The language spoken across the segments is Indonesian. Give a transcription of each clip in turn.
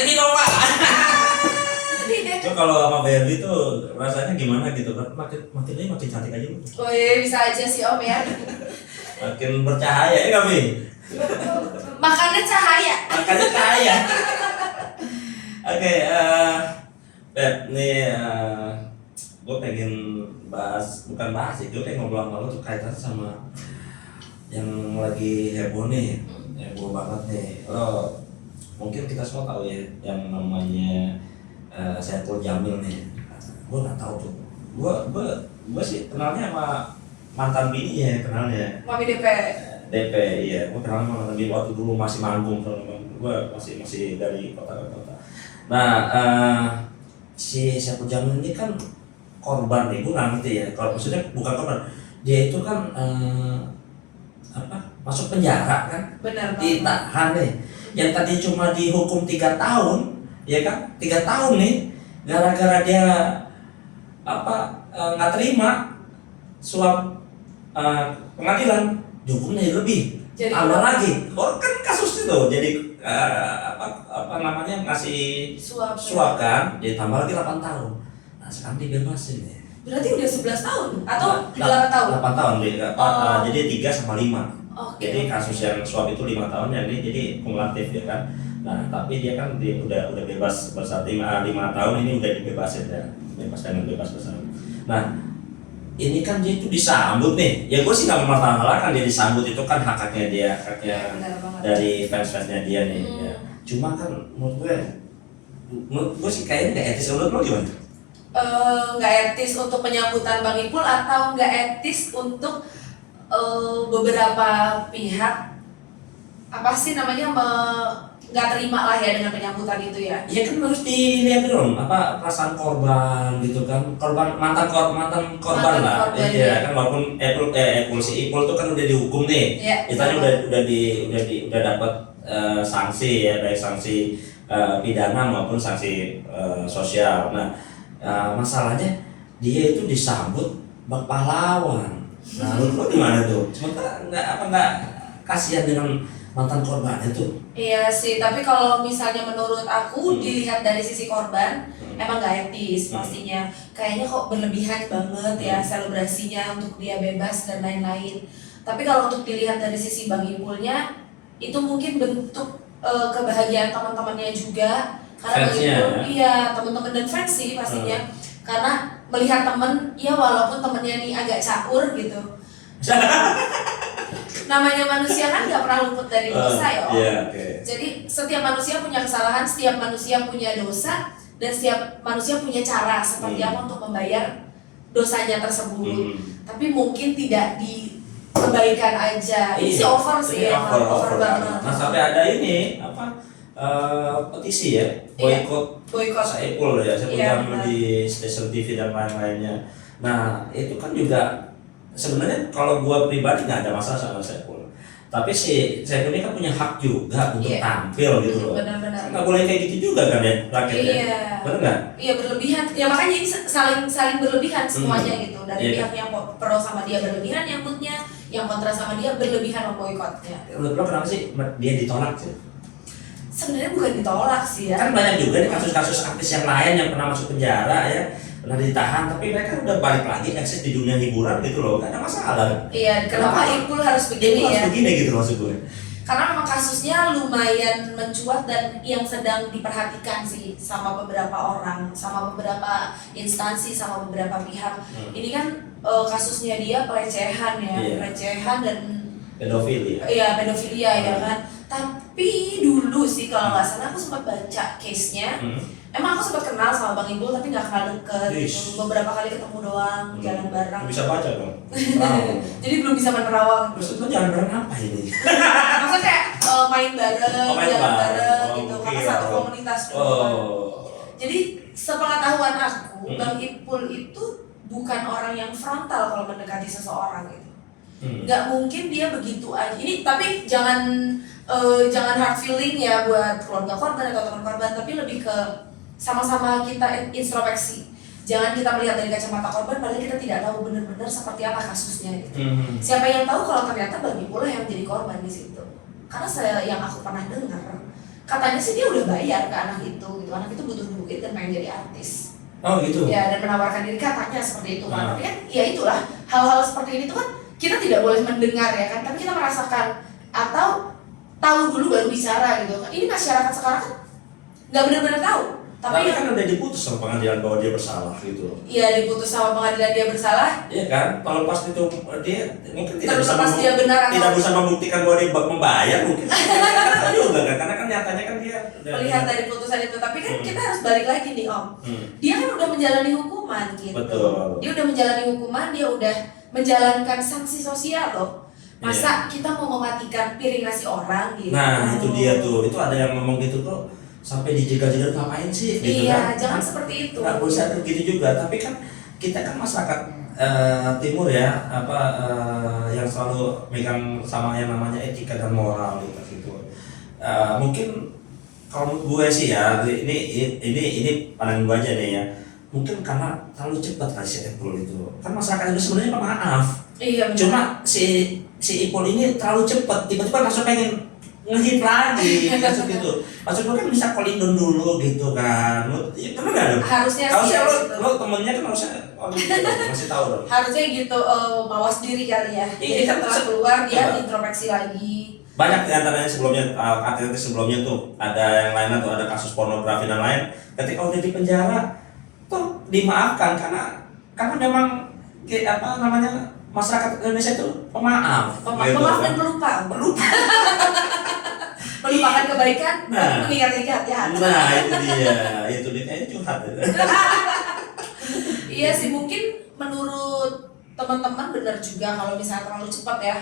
Berdi dong Pak. Itu kalau sama Berdi tuh rasanya gimana gitu kan? Makin cantik aja. Oh iya, bisa aja sih Om ya. Makin bercahaya ya kami. Makannya cahaya. Oke, Beb, nih gue pengen bukan bahas sih, gue pengen ngobrol sama lo tuh kaitannya sama yang lagi heboh nih, heboh banget nih. Lo mungkin kita semua tahu ya, yang namanya Saiful Jamil nih. Gue nggak tahu tuh. Gue sih kenalnya sama mantan bini ya, kenalnya. Mami DP. DP, iya. Gue kenal sama mantan bini waktu dulu masih manggung, gue masih dari kota ke kota. Nah, si Saiful Jamil ini kan korban nih, gue nggak ngerti ya. Kalau maksudnya bukan korban, dia itu kan masuk penjara kan, Benar. ditahan nih. Yang tadi cuma dihukum 3 tahun, ya kan? 3 tahun nih, gara-gara dia nggak terima suap pengadilan, dihukumnya lebih. Jadi tambah lagi, kan kasus itu jadi ngasih suap kan, jadi tambah lagi 8 tahun. Nah sekarang dibebasin ya. Berarti udah 11 tahun atau 8 tahun? 8 tahun jadi 3 sama 5. Okay. Jadi kasus yang suap itu 5 tahun, yang ini jadi kumulatif ya kan. Nah tapi dia kan udah bebas bersyarat 5 tahun, ini udah dibebasin ya, bebas dengan bebas bersyarat. Nah ini kan dia itu disambut nih, ya gue sih nggak mempermasalahkan dia disambut, itu kan haknya dia, dari fans-fansnya dia nih. Ya. Cuma kan menurut gue sih kayaknya nggak etis. Menurut lo gimana? Nggak etis untuk penyambutan Bang Ipul, atau nggak etis untuk beberapa pihak nggak terima lah ya dengan penyambutan itu ya? Iya kan harus dilihat dulu perasaan korban gitu kan, mantan korban lah. Iya kan, walaupun si Ipul tuh kan udah dihukum nih, ditanya udah dapat sanksi ya, baik sanksi pidana maupun sanksi sosial. Nah masalahnya dia itu disambut bak pahlawan. Nah menurut lo gimana tuh? Sementara nggak kasihan dengan mantan korban itu? Iya sih, tapi kalau misalnya menurut aku dilihat dari sisi korban, emang nggak etis pastinya. Kayaknya kok berlebihan banget ya selebrasinya untuk dia bebas dan lain-lain. Tapi kalau untuk dilihat dari sisi Bang Ipulnya, itu mungkin bentuk kebahagiaan teman-temannya juga. Karena Bang Ipul, iya teman-teman dan fans sih pastinya. Karena melihat temen, ya walaupun temennya nih agak caur gitu. Namanya manusia kan nggak pernah luput dari dosa ya Om. Okay. Jadi setiap manusia punya kesalahan, setiap manusia punya dosa, dan setiap manusia punya cara seperti apa untuk membayar dosanya tersebut. Tapi mungkin tidak dikebaikan aja. Ini sih over sih ya, over banget. Nah sampai ada ini petisi ya, boykot Saiful ya, Saiful Jamil di stasiun TV dan lain-lainnya. Nah itu kan juga sebenarnya kalau gua pribadi nggak ada masalah sama Saiful, tapi si Saiful ini kan punya hak juga untuk tampil gitu loh. Benar-benar. Nggak boleh kayak gitu juga kan ya rakyatnya. Benar nggak? Iya berlebihan. Ya makanya ini saling berlebihan semuanya gitu. Dari pihak yang pro sama dia berlebihan nyambutnya, yang kontra sama dia berlebihan memboikotnya. Menurut lo kenapa sih dia ditolak sih? Sebenarnya bukan ditolak sih ya. Kan banyak juga nih kasus-kasus artis yang lain yang pernah masuk penjara ya, pernah ditahan, tapi mereka udah balik lagi eksis di dunia hiburan gitu loh, gak ada masalah. Iya, kenapa Ipul harus begini ya? Harus begini gitu maksud gue. Karena memang kasusnya lumayan mencuat dan yang sedang diperhatikan sih sama beberapa orang, sama beberapa instansi, sama beberapa pihak. Ini kan kasusnya dia pelecehan ya, pelecehan dan pedofilia. Iya, pedofilia ya kan. Tapi dulu sih kalau nggak salah aku sempat baca case-nya. Emang aku sempat kenal sama Bang Ipul tapi nggak kenal deket. Beberapa kali ketemu doang, jalan bareng. Bisa baca dong. Jadi belum bisa menerawang. Terus itu jalan bareng apa ini? Maksudnya kayak main bareng, jalan bareng gitu. Karena satu komunitas dulu. Jadi sepengetahuan aku, Bang Ipul itu bukan orang yang frontal kalau mendekati seseorang gitu. Nggak mungkin dia begitu aja. Ini tapi jangan hard feeling ya buat keluarga korban atau teman korban, tapi lebih ke sama-sama kita introspeksi. Jangan kita melihat dari kacamata korban padahal kita tidak tahu benar-benar seperti apa kasusnya gitu. Siapa yang tahu kalau ternyata Bang Ipul yang menjadi korban di situ. Karena yang aku pernah dengar katanya sih dia udah bayar ke anak itu gitu, anak itu butuh duit dan pengen jadi artis. Oh gitu. Ya, dan menawarkan diri, katanya seperti itu kan. Tapi kan ya itulah, hal-hal seperti ini tuh kan kita tidak boleh mendengar ya kan, tapi kita merasakan atau tahu dulu baru bicara gitu kan. Ini masyarakat sekarang kan nggak benar-benar tahu. Tapi kan udah diputus sama pengadilan bahwa dia bersalah gitu. Iya, diputus sama pengadilan dia bersalah. Iya kan, kalau pas itu dia mungkin tidak bisa membuktikan bahwa dia membayar mungkin. Kan juga kan, karena kan nyatanya kan dia melihat dari putusan itu. Tapi kan kita harus balik lagi nih Om. Dia kan udah menjalani hukuman gitu. Betul. Dia udah menjalani hukuman, dia udah menjalankan sanksi sosial loh. Masa kita mau mematikan piring nasi orang gitu. Nah itu dia tuh, itu ada yang ngomong gitu tuh. Sampai dijegal-jegal ngapain sih gitu iya, kan? Jangan seperti itu. Nggak usah begitu juga, tapi kan kita kan masyarakat timur ya, yang selalu megang sama yang namanya etika dan moral gitu. Mungkin kalau menurut gue sih ya, ini pandangan gue aja nih ya. Mungkin karena terlalu cepat kan si Ipul itu. Kan masyarakat itu sebenarnya pemaaf. Iya, cuma si Ipul ini terlalu cepat, tiba-tiba langsung pengen ngehit lagi maksud gitu. Maksud gue kan bisa kolindon dulu gitu kan. Iya bener gak dong? Harusnya lo temennya kan harusnya masih tahu dong. Harusnya gitu, mawas diri kali ya. Jadi setelah keluar dia introspeksi lagi. Banyak diantaranya sebelumnya, sebelumnya tuh ada yang lainnya tuh, ada kasus pornografi dan lain. Ketika udah di penjara tuh dimaafkan karena memang apa namanya, masyarakat Indonesia itu pemaaf dan pelupa. Melupakan kebaikan, mengingat kejahatan. Nah itu dia kayaknya curhat. Iya sih, mungkin menurut teman-teman benar juga kalau misalnya terlalu cepat ya.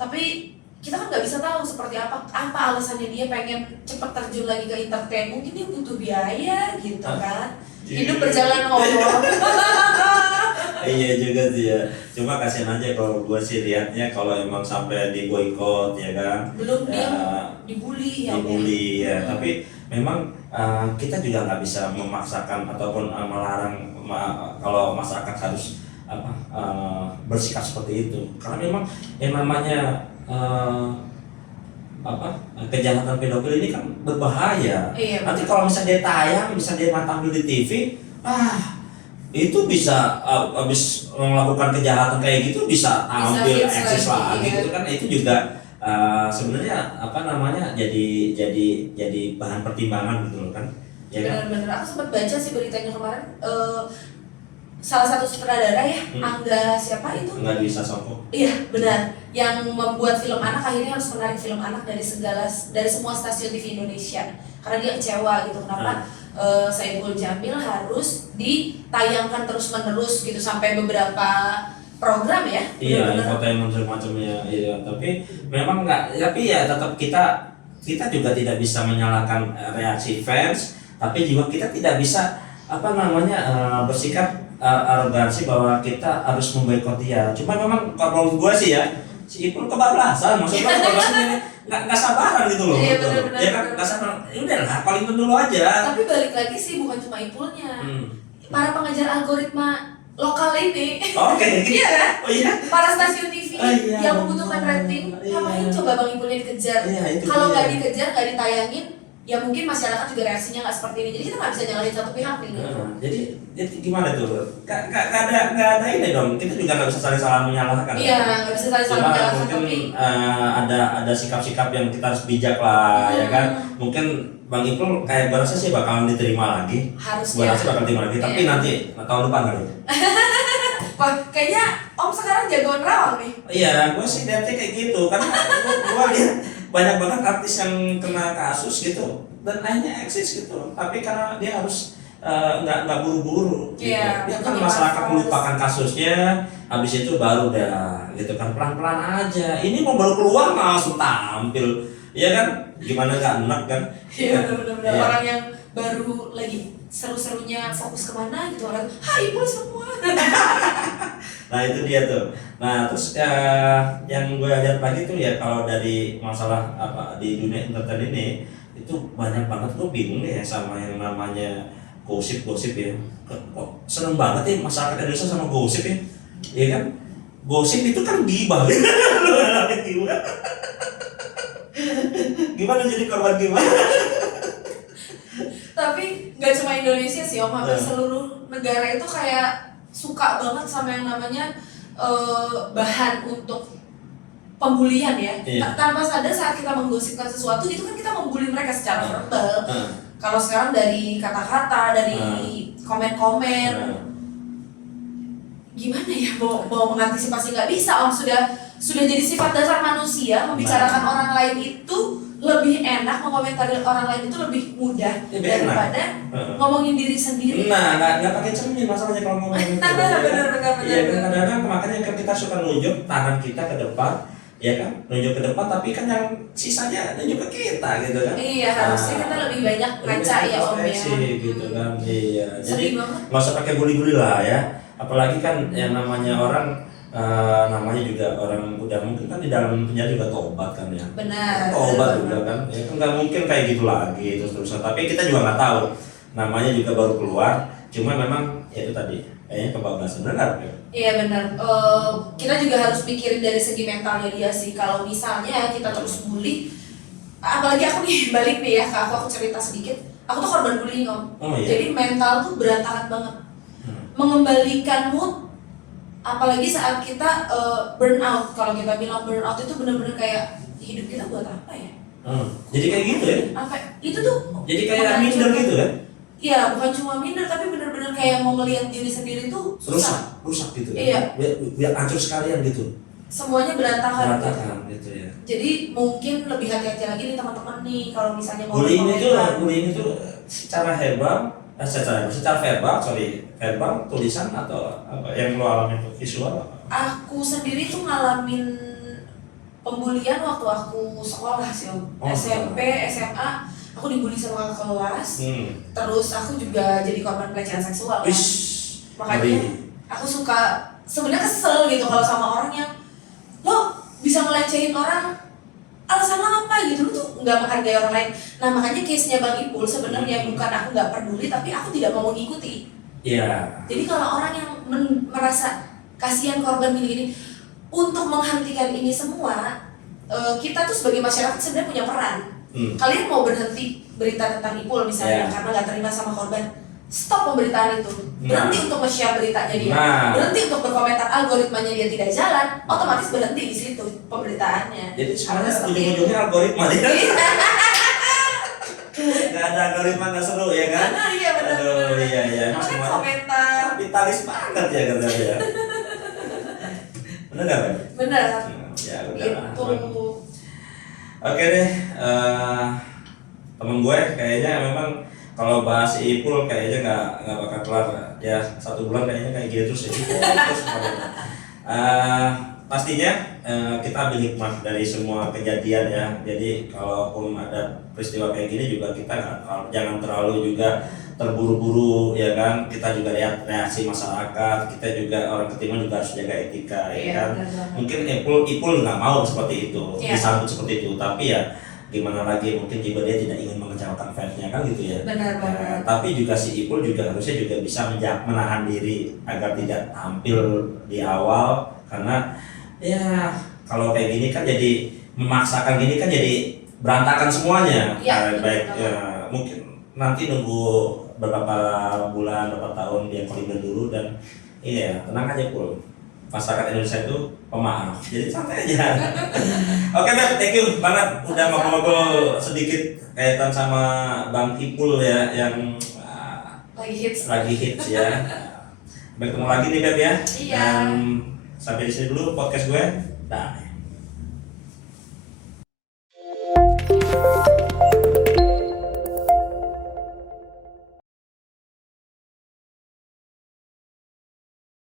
Tapi kita kan nggak bisa tahu seperti apa alasannya dia pengen cepat terjun lagi ke entertain. Mungkin dia butuh biaya gitu kan. Hidup berjalan ngomong. Iya juga sih ya. Cuma kasihan aja kalau gue sih liatnya kalau emang sampai diboikot ya kan. Belum dia dibully ya. Tapi memang kita juga nggak bisa memaksakan ataupun melarang kalau masyarakat harus bersikap seperti itu. Karena memang yang namanya kejahatan pedofil ini kan berbahaya. Iya, nanti kalau misalnya dia tayang, misalnya dia tampil di TV, itu bisa habis melakukan kejahatan kayak gitu bisa tampil eksis lagi gitu kan. Itu juga sebenarnya jadi bahan pertimbangan gitu loh kan. Ya benar-benar, aku sempat baca sih beritanya kemarin, salah satu sutradara ya, Angga siapa itu? Angga Dwi Sasongko. Iya benar, yang membuat film anak akhirnya harus menarik film anak dari semua stasiun TV Indonesia karena dia kecewa gitu kenapa Saipul Jamil harus ditayangkan terus-menerus gitu sampai beberapa program ya. Iya, infotainment macam-macamnya. Iya, tapi memang tapi ya tetap kita juga tidak bisa menyalahkan reaksi fans, tapi juga kita tidak bisa bersikap arogansi bahwa kita harus memboikot dia. Cuma memang kalau gue sih ya, si Ipul kebablasan, maksudnya nggak sabaran gitu loh. Iya benar-benar. Ya kan nggak sabaran. Ya udahlah, paling dulu aja. Tapi balik lagi sih bukan cuma Ipulnya, para pengejar algoritma lokal ini. Oke. Iya kan? Oh iya. Para stasiun TV yang membutuhkan rating, ngapain coba Bang Ipulnya dikejar? Kalau nggak dikejar, nggak ditayangin, ya mungkin masyarakat juga reaksinya nggak seperti ini. Jadi kita nggak bisa nyalahin satu pihak nih. Jadi gimana tuh? Nggak ada ini dong. Kita juga nggak bisa saling menyalahkan. Iya, nggak bisa saling menyalahkan. Mungkin tapi ada sikap-sikap yang kita harus bijak lah, ya kan? Mungkin Bang Ipul kayak gue rasa sih bakalan diterima lagi. Harusnya. Gue rasa bakal diterima lagi. Tapi nanti tahun depan kali. Wah, kayaknya Om sekarang jagoan rawang nih. Iya, gue sih lihatnya kayak gitu. Karena gue lihat banyak banget artis yang kena kasus gitu dan akhirnya eksis gitu. Tapi karena dia harus nggak buru-buru gitu. Dia kan masyarakat melupakan kasusnya, habis itu baru gitu kan, pelan-pelan aja. Ini mau baru keluar langsung tampil, ya kan? Gimana nggak enak kan? Iya benar-benar. Orang yang baru lagi seru-serunya fokus kemana gitu, orang Ipul semua. Nah itu dia tuh. Nah terus yang gue lihat lagi tuh ya, kalau dari masalah di dunia entertain ini itu banyak banget. Gue bingung ya sama yang namanya gosip ya. Kok seneng banget ya masyarakat Indonesia sama gosip ya. Iya kan? Gosip itu kan gibah. Gimana jadi korban gimana? cuma Indonesia sih Om, hampir seluruh negara itu kayak suka banget sama yang namanya bahan untuk pembulian ya. Tanpa sadar saat kita menggosipkan sesuatu itu kan kita membuli mereka secara verbal. Kalau sekarang dari kata-kata, dari komen-komen, gimana ya mau mengantisipasi, nggak bisa Om. Sudah jadi sifat dasar manusia membicarakan orang lain itu lebih enak, mengomentari orang lain itu lebih mudah daripada ngomongin diri sendiri. Nah, nggak pakai cermin masalahnya kalau ngomongin itu. Benar. Iya, kadang-kadang makanya kan kita suka nunjuk tangan kita ke depan, ya kan, nunjuk ke depan, tapi kan yang sisanya nunjuk ke kita gitu kan. Iya, harusnya kita lebih banyak ngaca ya Om ya. Gitu kan, iya. Jadi nggak usah pakai bully-bully lah ya. Apalagi kan yang namanya orang namanya juga orang udah mungkin kan di dalam penjara juga tobat kan ya. Benar. Tobat juga kan, ya kan nggak mungkin kayak gitu lagi terus-terusan. Tapi kita juga nggak tahu, namanya juga baru keluar. Cuma memang ya itu tadi kayaknya kebablasan, benar ya. Iya benar. Kita juga harus pikirin dari segi mentalnya dia sih. Kalau misalnya kita terus bully, apalagi aku nih balik nih ya ke aku cerita sedikit. Aku tuh korban bullying Om. Iya. Jadi mental tuh berantakan banget. Mengembalikan mood. Apalagi saat kita burnout. Kalau kita bilang burnout itu benar-benar kayak hidup kita buat apa ya? Jadi kayak gitu ya? Apa? Itu tuh. Jadi kayak minder gitu kan? Iya, bukan cuma minder tapi benar-benar kayak mau ngelihat diri sendiri tuh susah. Rusak gitu kan? Iya. Biar hancur sekalian gitu. Semuanya berantakan gitu ya. Jadi mungkin lebih hati-hati lagi nih teman-teman nih kalau misalnya mau bullying itu secara verbal, verbal, tulisan atau apa yang lo alami itu visual apa? Aku sendiri tuh ngalamin pembulian waktu aku sekolah sih Om. SMP, SMA, aku dibully sama kakak kelas. Terus aku juga jadi korban pelecehan seksual kan. Makanya aku suka sebenarnya kesel gitu kalau sama orang yang lo bisa ngelecehin orang, alasan lo apa gitu, lo tuh nggak menghargai orang lain. Nah makanya case-nya Bang Ipul sebenarnya bukan aku nggak peduli, tapi aku tidak mau mengikuti. Iya. Jadi kalau orang yang merasa kasihan korban gini-gini, untuk menghentikan ini semua, kita tuh sebagai masyarakat sebenarnya punya peran. Kalian mau berhenti berita tentang Ipul misalnya karena nggak terima sama korban, stop pemberitaan itu, berhenti untuk nge-share beritanya dia, berhenti untuk berkomentar, algoritmanya dia tidak jalan, otomatis berhenti di situ pemberitaannya. Jadi sebenarnya ujung-ujungnya algoritma dia. Nggak ada algoritma nggak seru ya kan? Iya benar. Aduh iya. Emang semuanya komentar. Kapitalis banget ya katanya ya. Benar nggak Ben? Benar. Ya udah. Itu. Oke deh, temen gue kayaknya memang kalau bahas Ipul kayaknya nggak bakal kelar ya, 1 bulan kayaknya kayak gitu terus ya. Pastinya kita ambil hikmah dari semua kejadian ya. Jadi kalaupun ada peristiwa kayak gini juga kita jangan terlalu juga terburu-buru ya kan. Kita juga lihat reaksi masyarakat, kita juga orang ketimbang juga harus jaga etika ya kan. Mungkin Ipul nggak mau seperti itu, disambut seperti itu, tapi ya gimana lagi, mungkin juga dia tidak ingin mengecewakan fansnya kan gitu ya. Benar. Tapi juga si Ipul juga harusnya juga bisa menahan diri agar tidak tampil di awal, karena ya kalau kayak gini kan jadi memaksakan gini kan jadi berantakan semuanya. Baik ya, mungkin nanti nunggu beberapa bulan, beberapa tahun dia koliber dulu, dan iya tenang aja Pul. Masyarakat Indonesia itu pemaaf, jadi santai aja. Oke Ben, thank you banget udah ngobrol sedikit kaitan sama Bang Ipul ya yang lagi hits ya. Bertemu lagi nih Ben ya. Iya. Dan sampai di sini dulu podcast gue. Dah.